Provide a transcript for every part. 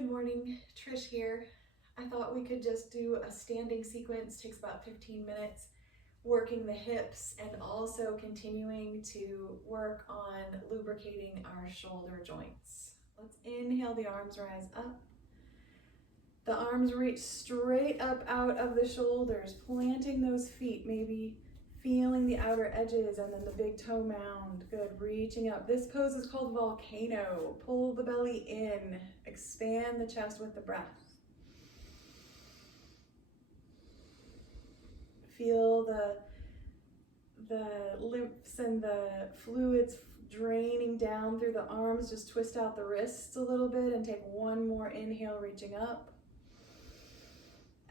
Good morning, Trish here. I thought we could just do a standing sequence, takes about 15 minutes, working the hips and also continuing to work on lubricating our shoulder joints. Let's inhale, the arms rise up. The arms reach straight up out of the shoulders, planting those feet, maybe feeling the outer edges and then the big toe mound. Good, reaching up. This pose is called volcano. Pull the belly in, expand the chest with the breath. Feel the lymphs and the fluids draining down through the arms. Just twist out the wrists a little bit and take one more inhale, reaching up.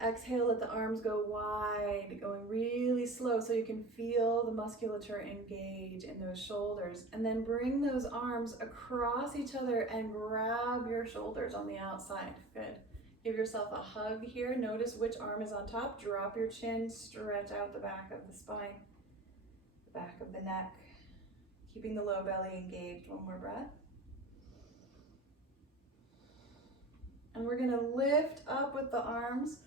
Exhale, let the arms go wide, going really slow so you can feel the musculature engage in those shoulders. And then bring those arms across each other and grab your shoulders on the outside. Good. Give yourself a hug here. Notice which arm is on top. Drop your chin, stretch out the back of the spine, the back of the neck. Keeping the low belly engaged. One more breath. And we're gonna lift up with the arms,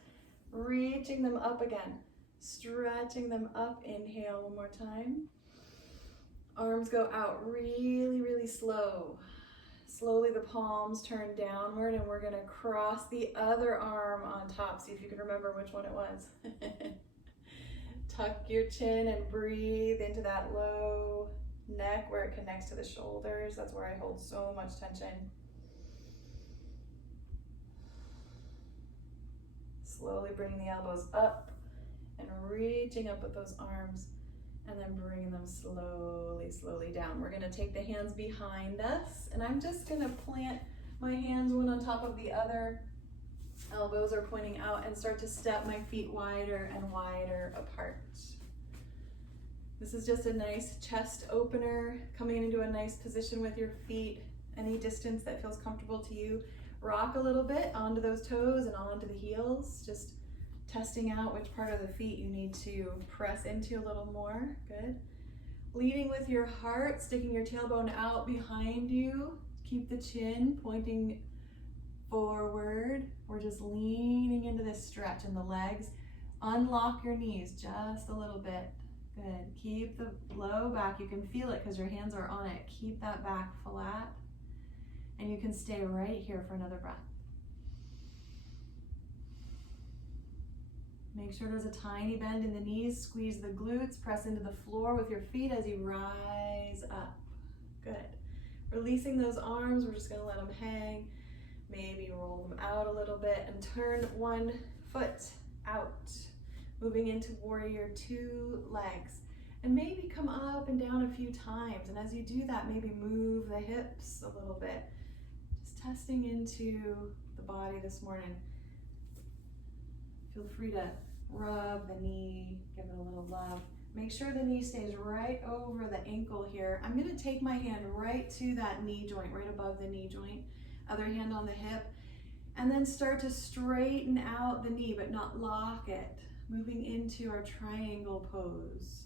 reaching them up again, stretching them up. Inhale one more time. Arms go out really, really slow. Slowly the palms turn downward and we're gonna cross the other arm on top. See if you can remember which one it was. Tuck your chin and breathe into that low neck where it connects to the shoulders. That's where I hold so much tension. Slowly bringing the elbows up and reaching up with those arms and then bringing them slowly, slowly down. We're gonna take the hands behind us and I'm just gonna plant my hands one on top of the other. Elbows are pointing out and start to step my feet wider and wider apart. This is just a nice chest opener, coming into a nice position with your feet, any distance that feels comfortable to you. Rock a little bit onto those toes and onto the heels, just testing out which part of the feet you need to press into a little more. Good. Leading with your heart, sticking your tailbone out behind you. Keep the chin pointing forward. We're just leaning into this stretch in the legs. Unlock your knees just a little bit. Good. Keep the low back. You can feel it because your hands are on it. Keep that back flat. And you can stay right here for another breath. Make sure there's a tiny bend in the knees. Squeeze the glutes. Press into the floor with your feet as you rise up. Good. Releasing those arms. We're just going to let them hang. Maybe roll them out a little bit and turn one foot out. Moving into warrior two legs. And maybe come up and down a few times. And as you do that, maybe move the hips a little bit. Testing into the body this morning. Feel free to rub the knee, give it a little love. Make sure the knee stays right over the ankle here. I'm going to take my hand right to that knee joint, right above the knee joint. Other hand on the hip. And then start to straighten out the knee, but not lock it. Moving into our triangle pose.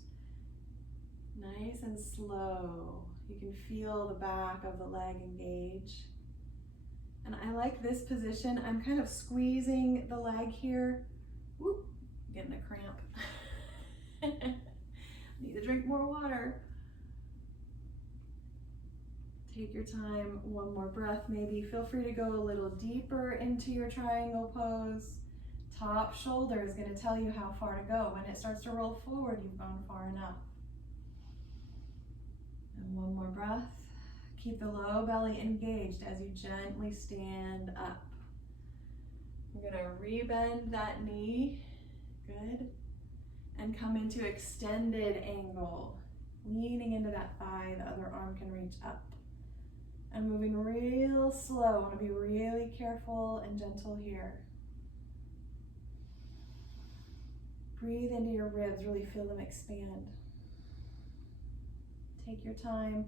Nice and slow. You can feel the back of the leg engage. And I like this position. I'm kind of squeezing the leg here. Whoop, getting a cramp. Need to drink more water. Take your time, one more breath maybe. Feel free to go a little deeper into your triangle pose. Top shoulder is going to tell you how far to go. When it starts to roll forward, you've gone far enough. And one more breath. Keep the low belly engaged as you gently stand up. We're going to rebend that knee. Good. And come into extended angle. Leaning into that thigh, the other arm can reach up. And moving real slow. I want to be really careful and gentle here. Breathe into your ribs, really feel them expand. Take your time.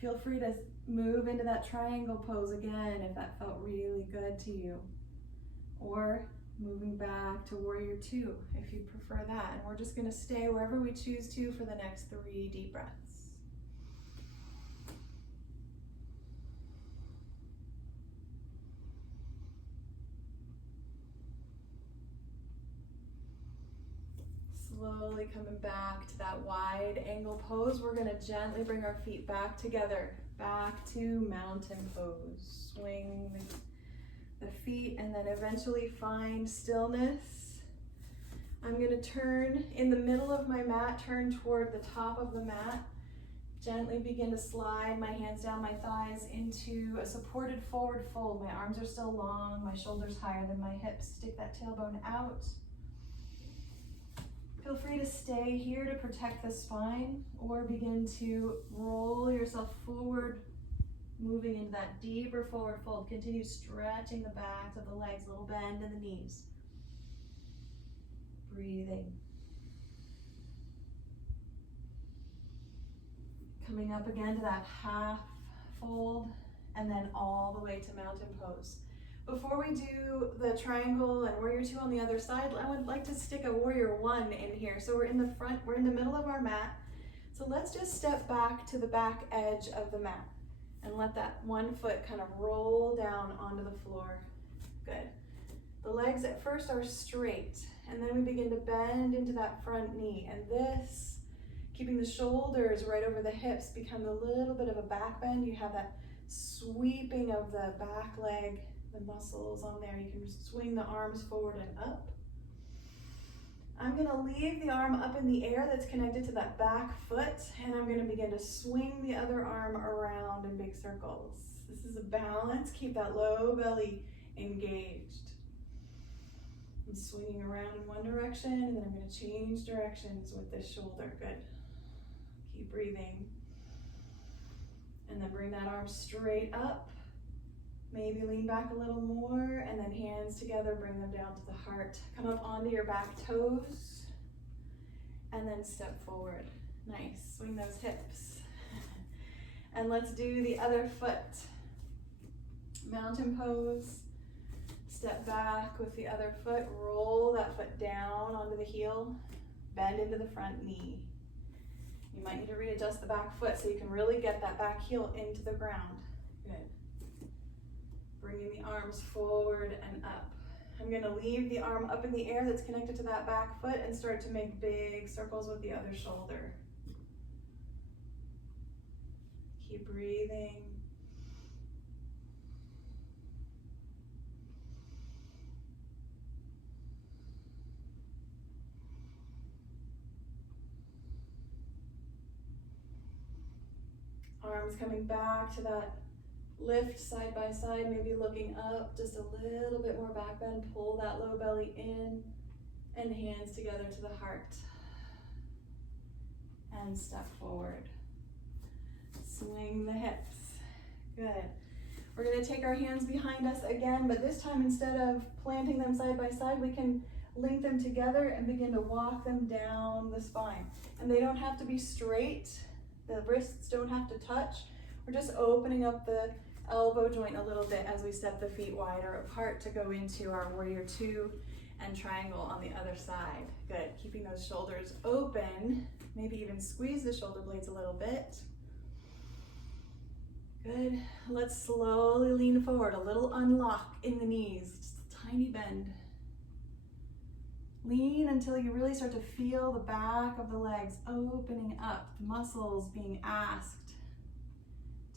Feel free to move into that triangle pose again if that felt really good to you. Or moving back to warrior two if you prefer that. And we're just going to stay wherever we choose to for the next 3 deep breaths. slowly coming back to that wide angle pose. We're gonna gently bring our feet back together, back to mountain pose. Swing the feet and then eventually find stillness. I'm gonna turn in the middle of my mat, turn toward the top of the mat. Gently begin to slide my hands down my thighs into a supported forward fold. My arms are still long, my shoulders higher than my hips. Stick that tailbone out. Feel free to stay here to protect the spine or begin to roll yourself forward, moving into that deeper forward fold. Continue stretching the backs of the legs, little bend in the knees. Breathing. Coming up again to that half fold and then all the way to mountain pose. Before we do the triangle and warrior two on the other side, I would like to stick a warrior one in here. So we're in the front, we're in the middle of our mat. So let's just step back to the back edge of the mat and let that one foot kind of roll down onto the floor. Good. The legs at first are straight and then we begin to bend into that front knee, and this, keeping the shoulders right over the hips, become a little bit of a back bend. You have that sweeping of the back leg, the muscles on there. You can swing the arms forward and up. I'm gonna leave the arm up in the air that's connected to that back foot, and I'm gonna begin to swing the other arm around in big circles. This is a balance. Keep that low belly engaged. I'm swinging around in one direction, and then I'm gonna change directions with this shoulder. Good. Keep breathing. And then bring that arm straight up. Maybe lean back a little more, and then hands together, bring them down to the heart. Come up onto your back toes, and then step forward. Nice, swing those hips. And let's do the other foot. Mountain pose. Step back with the other foot, roll that foot down onto the heel, bend into the front knee. You might need to readjust the back foot so you can really get that back heel into the ground. Good. Bringing the arms forward and up. I'm gonna leave the arm up in the air that's connected to that back foot and start to make big circles with the other shoulder. Keep breathing. Arms coming back to that lift side by side, maybe looking up, just a little bit more back bend, pull that low belly in, and hands together to the heart. And step forward. Swing the hips. Good. We're gonna take our hands behind us again, but this time instead of planting them side by side, we can link them together and begin to walk them down the spine. And they don't have to be straight. The wrists don't have to touch. We're just opening up the elbow joint a little bit as we step the feet wider apart to go into our warrior two and triangle on the other side. Good, keeping those shoulders open. Maybe even squeeze the shoulder blades a little bit. Good, let's slowly lean forward, a little unlock in the knees, just a tiny bend. Lean until you really start to feel the back of the legs opening up, the muscles being asked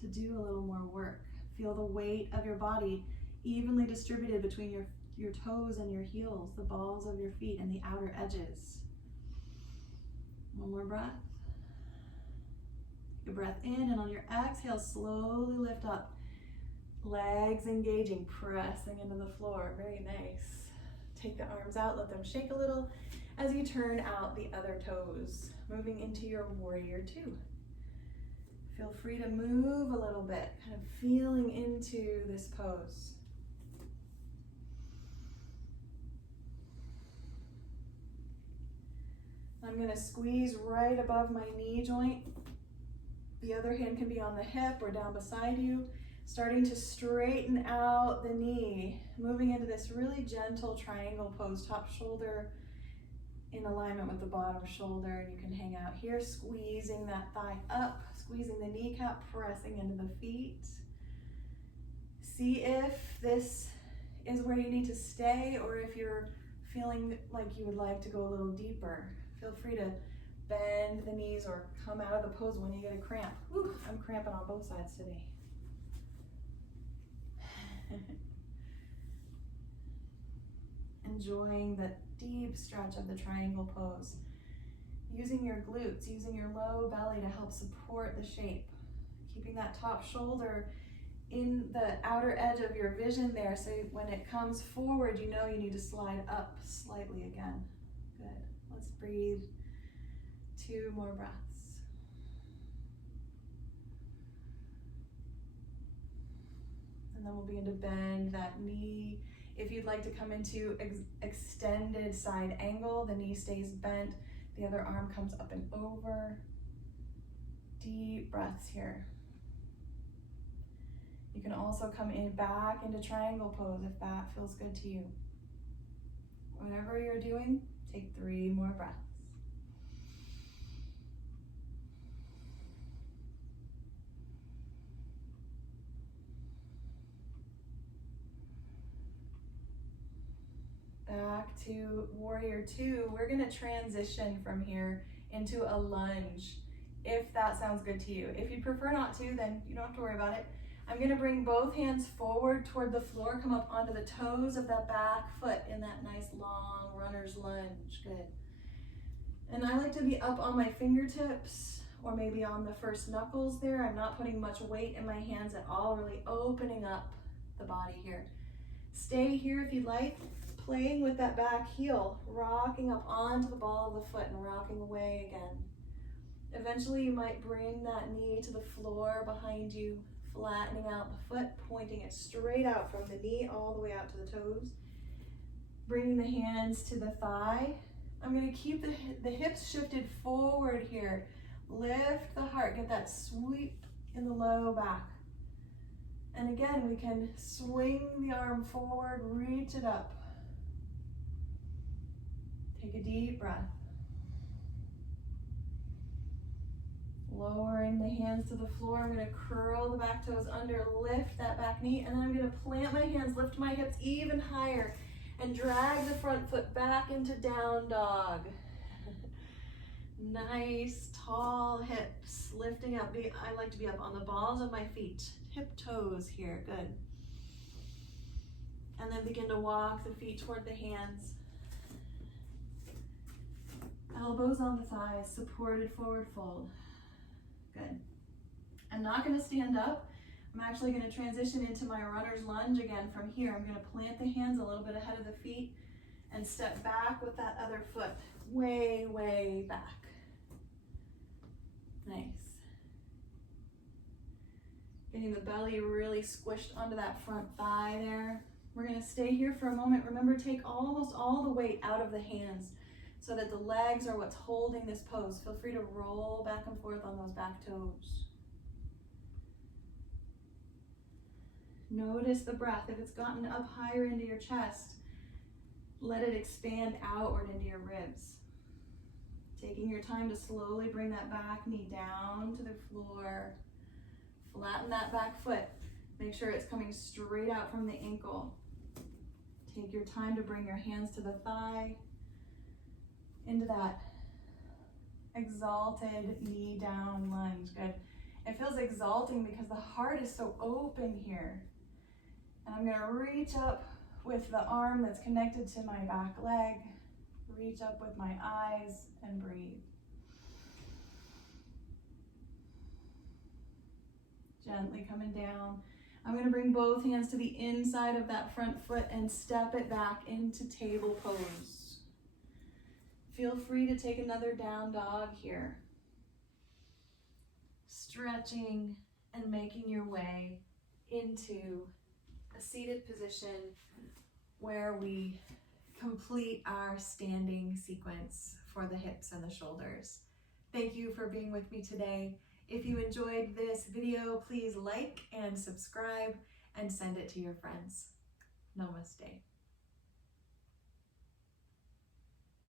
to do a little more work. Feel the weight of your body evenly distributed between your toes and your heels, the balls of your feet and the outer edges. One more breath. Take a breath in, and on your exhale, slowly lift up. Legs engaging, pressing into the floor. Very nice. Take the arms out, let them shake a little as you turn out the other toes, moving into your warrior two. Feel free to move a little bit, kind of feeling into this pose. I'm going to squeeze right above my knee joint. The other hand can be on the hip or down beside you. Starting to straighten out the knee, moving into this really gentle triangle pose, top shoulder in alignment with the bottom shoulder, and you can hang out here, squeezing that thigh up, squeezing the kneecap, pressing into the feet. See if this is where you need to stay or if you're feeling like you would like to go a little deeper. Feel free to bend the knees or come out of the pose when you get a cramp. Whew, I'm cramping on both sides today. Enjoying the deep stretch of the triangle pose. Using your glutes, using your low belly to help support the shape. Keeping that top shoulder in the outer edge of your vision there, so when it comes forward, you know you need to slide up slightly again. Good. Let's breathe. 2 more breaths. And then we'll begin to bend that knee. If you'd like to come into extended side angle, the knee stays bent, the other arm comes up and over. Deep breaths here. You can also come in back into triangle pose if that feels good to you. Whatever you're doing, take 3 more breaths. Back to warrior 2. We're going to transition from here into a lunge, if that sounds good to you. If you prefer not to, then you don't have to worry about it. I'm going to bring both hands forward toward the floor, come up onto the toes of that back foot in that nice long runner's lunge. Good. And I like to be up on my fingertips or maybe on the first knuckles there. I'm not putting much weight in my hands at all, really opening up the body here. Stay here if you'd like, playing with that back heel, rocking up onto the ball of the foot and rocking away again. Eventually you might bring that knee to the floor behind you, flattening out the foot, pointing it straight out from the knee all the way out to the toes. Bringing the hands to the thigh. I'm going to keep the hips shifted forward here. Lift the heart, get that sweep in the low back. And again, we can swing the arm forward, reach it up. Take a deep breath. Lowering the hands to the floor, I'm going to curl the back toes under, lift that back knee, and then I'm going to plant my hands, lift my hips even higher, and drag the front foot back into down dog. Nice, tall hips, lifting up. I like to be up on the balls of my feet, hip toes here, good. And then begin to walk the feet toward the hands. Elbows on the thighs, supported forward fold. Good. I'm not going to stand up. I'm actually going to transition into my runner's lunge again from here. I'm going to plant the hands a little bit ahead of the feet and step back with that other foot way, way back. Nice. Getting the belly really squished onto that front thigh there. We're going to stay here for a moment. Remember, take almost all the weight out of the hands so that the legs are what's holding this pose. Feel free to roll back and forth on those back toes. Notice the breath. If it's gotten up higher into your chest, let it expand outward into your ribs. Taking your time to slowly bring that back knee down to the floor. Flatten that back foot. Make sure it's coming straight out from the ankle. Take your time to bring your hands to the thigh, into that exalted knee down lunge. Good. It feels exalting because the heart is so open here. And I'm going to reach up with the arm that's connected to my back leg. Reach up with my eyes and breathe. Gently coming down. I'm going to bring both hands to the inside of that front foot and step it back into table pose. Feel free to take another down dog here. Stretching and making your way into a seated position where we complete our standing sequence for the hips and the shoulders. Thank you for being with me today. If you enjoyed this video, please like and subscribe and send it to your friends. Namaste.